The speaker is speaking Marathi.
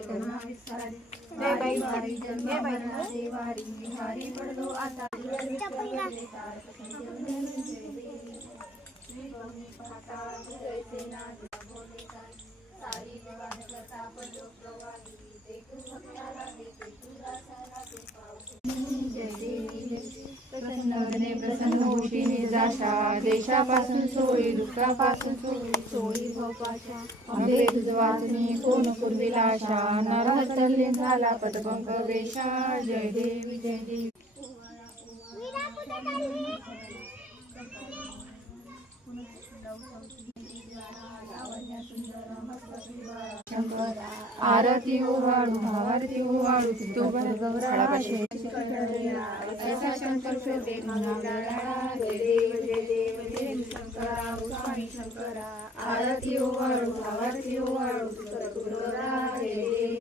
करुणा विस्तारे वारी जन्मामरणाचे वारी निहारी पडलो आता प्रसन्न प्रसन्न होशी निर्दाशा देशापासून सोयी दुःखापासून सोयी भोपाशा अभे तुझ वाचनी कोण पूर्वीला आशा नरहतल्ली झाला पदपंक वेशा जय देवी जय देवी आरती ओवाळू आरती ओवाळू तो गौरा ऐसा शंकर शोधे जय देव जय देव जय शंकरा स्वामी शंकरा आरती ओवाळू तो गौरा